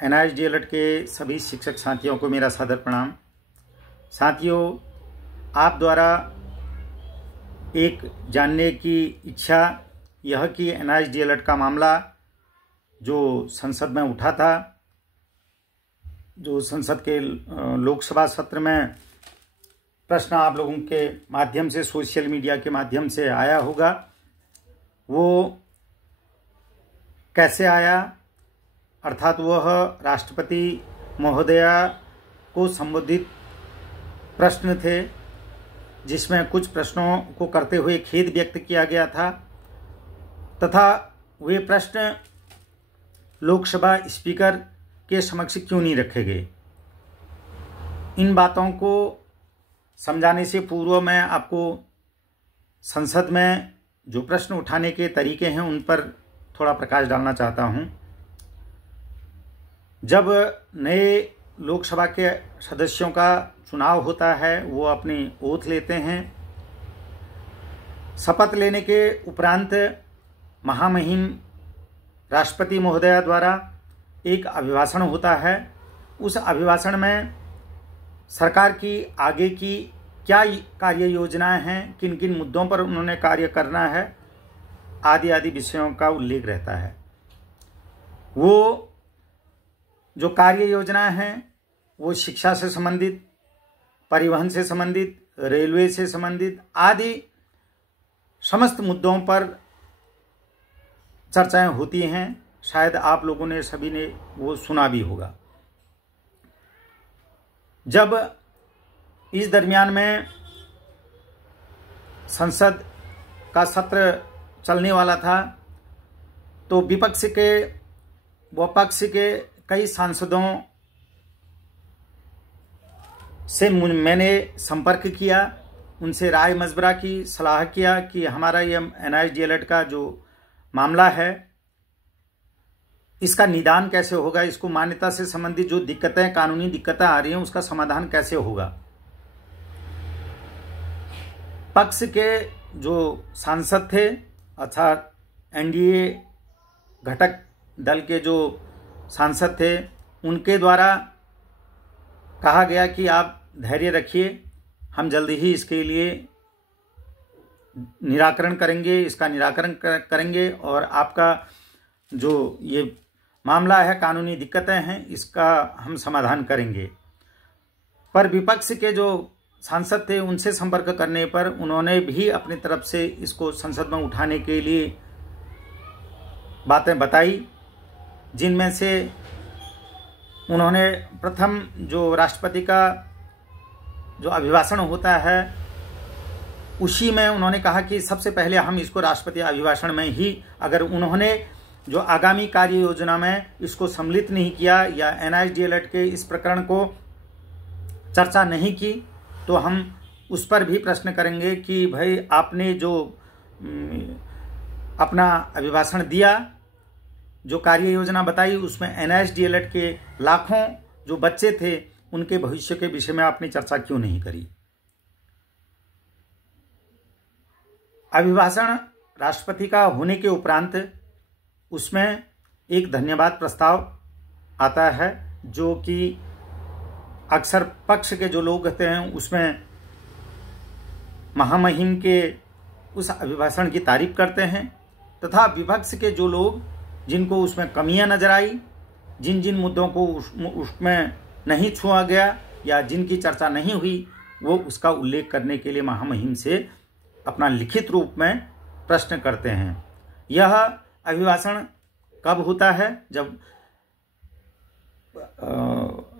NIS DElEd के सभी शिक्षक साथियों को मेरा सादर प्रणाम। साथियों, आप द्वारा एक जानने की इच्छा यह कि एनआईएस डीएलएड का मामला जो संसद में उठा था, जो संसद के लोकसभा सत्र में प्रश्न आप लोगों के माध्यम से, सोशल मीडिया के माध्यम से आया होगा, वो कैसे आया, अर्थात वह राष्ट्रपति महोदया को संबोधित प्रश्न थे, जिसमें कुछ प्रश्नों को करते हुए खेद व्यक्त किया गया था तथा वे प्रश्न लोकसभा स्पीकर के समक्ष क्यों नहीं रखे गए। इन बातों को समझाने से पूर्व मैं आपको संसद में जो प्रश्न उठाने के तरीके हैं उन पर थोड़ा प्रकाश डालना चाहता हूं। जब नए लोकसभा के सदस्यों का चुनाव होता है, वो अपनी ओथ लेते हैं। शपथ लेने के उपरांत महामहिम राष्ट्रपति महोदया द्वारा एक अभिभाषण होता है। उस अभिभाषण में सरकार की आगे की क्या कार्य योजनाएं हैं, किन किन मुद्दों पर उन्होंने कार्य करना है, आदि आदि विषयों का उल्लेख रहता है। वो जो कार्य योजनाएं हैं वो शिक्षा से संबंधित, परिवहन से संबंधित, रेलवे से संबंधित आदि समस्त मुद्दों पर चर्चाएं होती हैं। शायद आप लोगों ने, सभी ने वो सुना भी होगा। जब इस दरमियान में संसद का सत्र चलने वाला था तो विपक्ष के व पक्ष के कई सांसदों से मैंने संपर्क किया, उनसे राय मशवरा की, सलाह किया कि हमारा ये एनआईएस डीएलएड का जो मामला है इसका निदान कैसे होगा, इसको मान्यता से संबंधित जो दिक्कतें, कानूनी दिक्कतें आ रही हैं उसका समाधान कैसे होगा। पक्ष के जो सांसद थे अर्थात एनडीए घटक दल के जो सांसद थे, उनके द्वारा कहा गया कि आप धैर्य रखिए, हम जल्दी ही इसके लिए निराकरण करेंगे, इसका निराकरण करेंगे और आपका जो ये मामला है, कानूनी दिक्कतें हैं, इसका हम समाधान करेंगे। पर विपक्ष के जो सांसद थे उनसे संपर्क करने पर उन्होंने भी अपनी तरफ से इसको संसद में उठाने के लिए बातें बताई, जिनमें से उन्होंने प्रथम जो राष्ट्रपति का जो अभिभाषण होता है उसी में उन्होंने कहा कि सबसे पहले हम इसको राष्ट्रपति अभिभाषण में ही, अगर उन्होंने जो आगामी कार्य योजना में इसको सम्मिलित नहीं किया या एनआईएस डीएलएड के इस प्रकरण को चर्चा नहीं की, तो हम उस पर भी प्रश्न करेंगे कि भाई आपने जो अपना अभिभाषण दिया, जो कार्य योजना बताई, उसमें एनआईएस डीएलएड के लाखों जो बच्चे थे उनके भविष्य के विषय में आपने चर्चा क्यों नहीं करी। अभिभाषण राष्ट्रपति का होने के उपरांत उसमें एक धन्यवाद प्रस्ताव आता है, जो कि अक्सर पक्ष के जो लोग कहते हैं उसमें महामहिम के उस अभिभाषण की तारीफ करते हैं, तथा विपक्ष के जो लोग जिनको उसमें कमियां नजर आई, जिन जिन मुद्दों को उसमें नहीं छुआ गया या जिनकी चर्चा नहीं हुई, वो उसका उल्लेख करने के लिए महामहिम से अपना लिखित रूप में प्रश्न करते हैं। यह अभिभाषण कब होता है?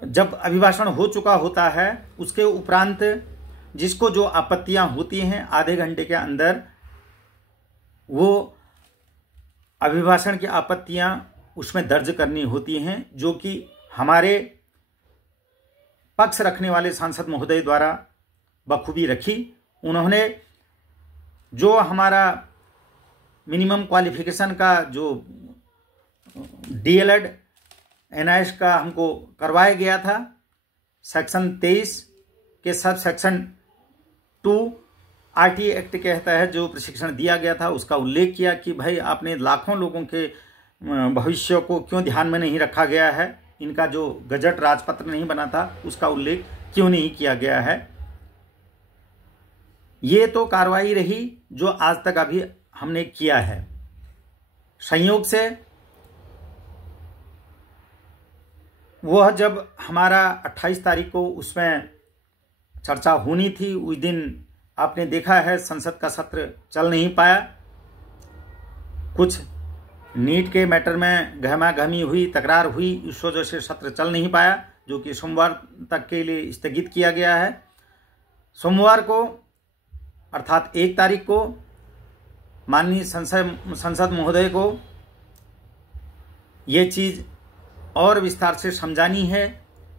जब अभिभाषण हो चुका होता है, उसके उपरांत जिसको जो आपत्तियां होती हैं आधे घंटे के अंदर वो अभिभाषण की आपत्तियां उसमें दर्ज करनी होती हैं, जो कि हमारे पक्ष रखने वाले सांसद महोदय द्वारा बखूबी रखी। उन्होंने जो हमारा मिनिमम क्वालिफिकेशन का जो डीएलएड एनआईएस का हमको करवाया गया था, सेक्शन 23 के सब सेक्शन 2 आरटीए एक्ट कहता है, जो प्रशिक्षण दिया गया था उसका उल्लेख किया कि भाई आपने लाखों लोगों के भविष्य को क्यों ध्यान में नहीं रखा गया है, इनका जो गजट राजपत्र नहीं बना था उसका उल्लेख क्यों नहीं किया गया है। ये तो कार्रवाई रही जो आज तक अभी हमने किया है। संयोग से वह जब हमारा 28 तारीख को उसमें चर्चा होनी थी, उस दिन आपने देखा है संसद का सत्र चल नहीं पाया। कुछ नीट के मैटर में गहमागहमी हुई, तकरार हुई, इस वजह से सत्र चल नहीं पाया, जो कि सोमवार तक के लिए स्थगित किया गया है। सोमवार को अर्थात 1 तारीख को माननीय संसद महोदय को ये चीज़ और विस्तार से समझानी है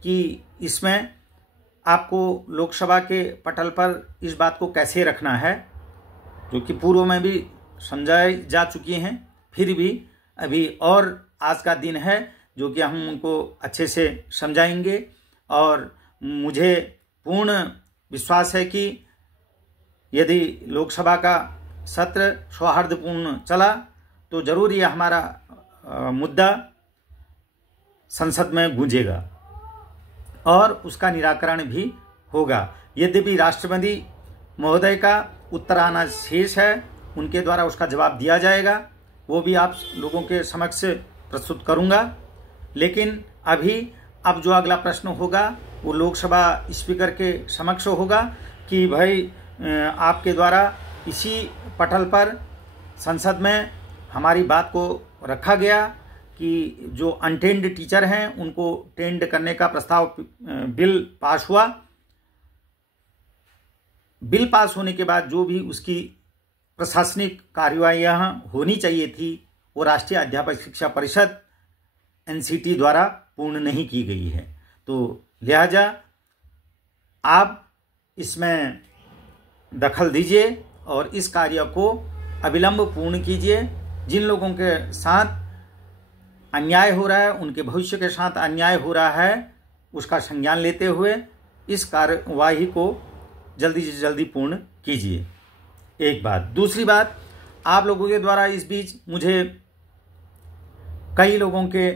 कि इसमें आपको लोकसभा के पटल पर इस बात को कैसे रखना है, जो कि पूर्व में भी समझाई जा चुकी हैं। फिर भी अभी और आज का दिन है जो कि हम उनको अच्छे से समझाएंगे। और मुझे पूर्ण विश्वास है कि यदि लोकसभा का सत्र सौहार्दपूर्ण चला तो जरूर ये हमारा मुद्दा संसद में गूंजेगा और उसका निराकरण भी होगा। यद्यपि राष्ट्रपति महोदय का उत्तर आना शेष है, उनके द्वारा उसका जवाब दिया जाएगा, वो भी आप लोगों के समक्ष प्रस्तुत करूंगा। लेकिन अभी अब जो अगला प्रश्न होगा वो लोकसभा स्पीकर के समक्ष होगा कि भाई आपके द्वारा इसी पटल पर संसद में हमारी बात को रखा गया कि जो अनटेंड टीचर हैं उनको टेंड करने का प्रस्ताव बिल पास हुआ। बिल पास होने के बाद जो भी उसकी प्रशासनिक कार्यवाहियां होनी चाहिए थी वो राष्ट्रीय अध्यापक शिक्षा परिषद एनसीटी द्वारा पूर्ण नहीं की गई है। तो लिहाजा आप इसमें दखल दीजिए और इस कार्य को अविलंब पूर्ण कीजिए। जिन लोगों के साथ अन्याय हो रहा है, उनके भविष्य के साथ अन्याय हो रहा है, उसका संज्ञान लेते हुए इस कार्यवाही को जल्दी से जल्दी पूर्ण कीजिए। एक बात। दूसरी बात, आप लोगों के द्वारा इस बीच मुझे कई लोगों के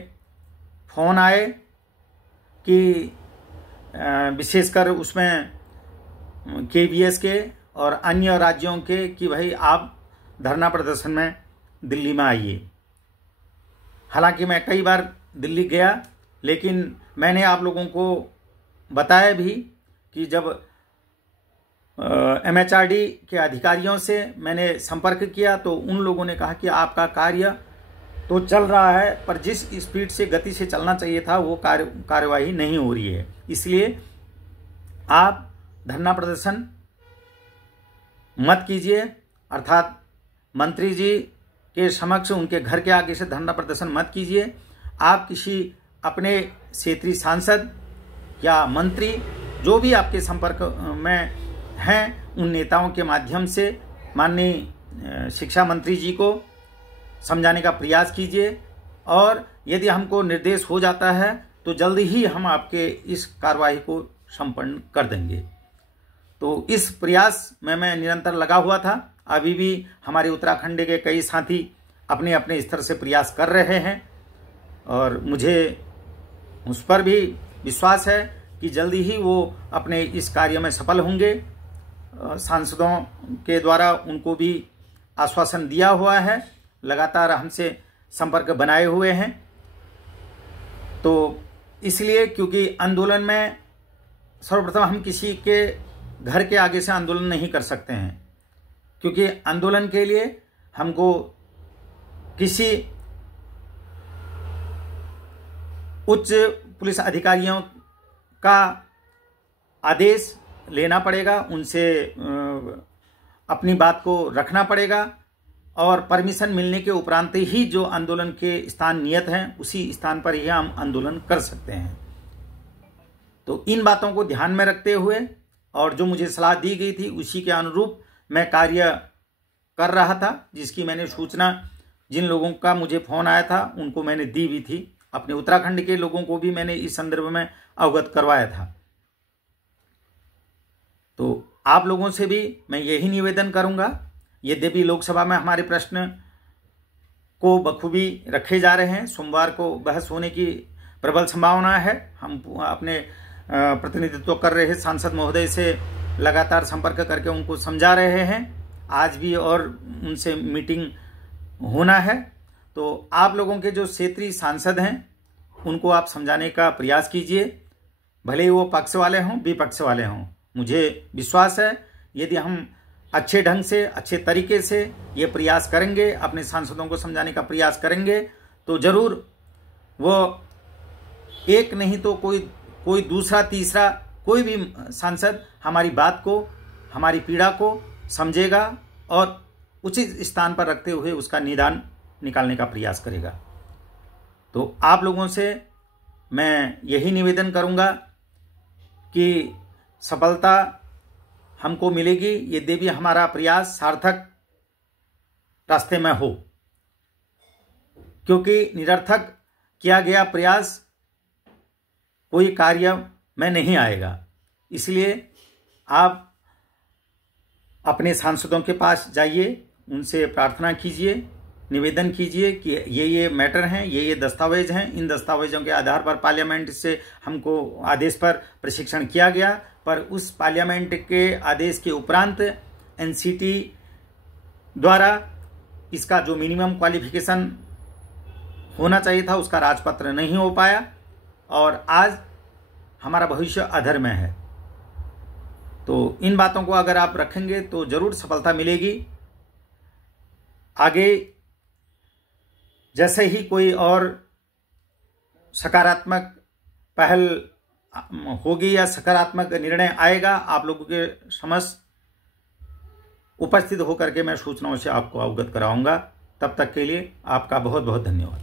फोन आए कि विशेषकर उसमें केवीएस के और अन्य राज्यों के कि भाई आप धरना प्रदर्शन में दिल्ली में आइए। हालांकि मैं कई बार दिल्ली गया, लेकिन मैंने आप लोगों को बताया भी कि जब एमएचआरडी के अधिकारियों से मैंने संपर्क किया तो उन लोगों ने कहा कि आपका कार्य तो चल रहा है पर जिस स्पीड से गति से चलना चाहिए था वो कार्यवाही नहीं हो रही है, इसलिए आप धरना प्रदर्शन मत कीजिए। अर्थात मंत्री जी के समक्ष उनके घर के आगे से धरना प्रदर्शन मत कीजिए। आप किसी अपने क्षेत्रीय सांसद या मंत्री जो भी आपके संपर्क में हैं उन नेताओं के माध्यम से माननीय शिक्षा मंत्री जी को समझाने का प्रयास कीजिए। और यदि हमको निर्देश हो जाता है तो जल्दी ही हम आपके इस कार्रवाई को संपन्न कर देंगे। तो इस प्रयास में मैं निरंतर लगा हुआ था। अभी भी हमारे उत्तराखंड के कई साथी अपने अपने स्तर से प्रयास कर रहे हैं और मुझे उस पर भी विश्वास है कि जल्दी ही वो अपने इस कार्य में सफल होंगे। सांसदों के द्वारा उनको भी आश्वासन दिया हुआ है, लगातार हमसे संपर्क बनाए हुए हैं। तो इसलिए क्योंकि आंदोलन में सर्वप्रथम हम किसी के घर के आगे से आंदोलन नहीं कर सकते हैं, क्योंकि आंदोलन के लिए हमको किसी उच्च पुलिस अधिकारियों का आदेश लेना पड़ेगा, उनसे अपनी बात को रखना पड़ेगा और परमिशन मिलने के उपरांत ही जो आंदोलन के स्थान नियत हैं उसी स्थान पर ही हम आंदोलन कर सकते हैं। तो इन बातों को ध्यान में रखते हुए और जो मुझे सलाह दी गई थी उसी के अनुरूप मैं कार्य कर रहा था, जिसकी मैंने सूचना जिन लोगों का मुझे फोन आया था उनको मैंने दी भी थी। अपने उत्तराखंड के लोगों को भी मैंने इस संदर्भ में अवगत करवाया था। तो आप लोगों से भी मैं यही निवेदन करूंगा, यद्यपि लोकसभा में हमारे प्रश्न को बखूबी रखे जा रहे हैं, सोमवार को बहस होने की प्रबल संभावना है। हम अपने प्रतिनिधित्व कर रहे सांसद महोदय से लगातार संपर्क करके उनको समझा रहे हैं। आज भी और उनसे मीटिंग होना है। तो आप लोगों के जो क्षेत्रीय सांसद हैं उनको आप समझाने का प्रयास कीजिए, भले ही वो पक्ष वाले हों विपक्ष वाले हों। मुझे विश्वास है यदि हम अच्छे ढंग से अच्छे तरीके से ये प्रयास करेंगे, अपने सांसदों को समझाने का प्रयास करेंगे, तो जरूर वो एक नहीं तो कोई दूसरा तीसरा कोई भी सांसद हमारी बात को, हमारी पीड़ा को समझेगा और उचित स्थान पर रखते हुए उसका निदान निकालने का प्रयास करेगा। तो आप लोगों से मैं यही निवेदन करूंगा कि सफलता हमको मिलेगी यदि भी हमारा प्रयास सार्थक रास्ते में हो, क्योंकि निरर्थक किया गया प्रयास कोई कार्य में नहीं आएगा। इसलिए आप अपने सांसदों के पास जाइए, उनसे प्रार्थना कीजिए, निवेदन कीजिए कि ये मैटर हैं, ये दस्तावेज हैं। इन दस्तावेजों के आधार पर पार्लियामेंट से हमको आदेश पर प्रशिक्षण किया गया, पर उस पार्लियामेंट के आदेश के उपरांत एनसीटी द्वारा इसका जो मिनिमम क्वालिफिकेशन होना चाहिए था उसका राजपत्र नहीं हो पाया और आज हमारा भविष्य अधर में है। तो इन बातों को अगर आप रखेंगे तो जरूर सफलता मिलेगी। आगे जैसे ही कोई और सकारात्मक पहल होगी या सकारात्मक निर्णय आएगा, आप लोगों के समक्ष उपस्थित होकर के मैं सूचनाओं से आपको अवगत कराऊंगा। तब तक के लिए आपका बहुत बहुत धन्यवाद।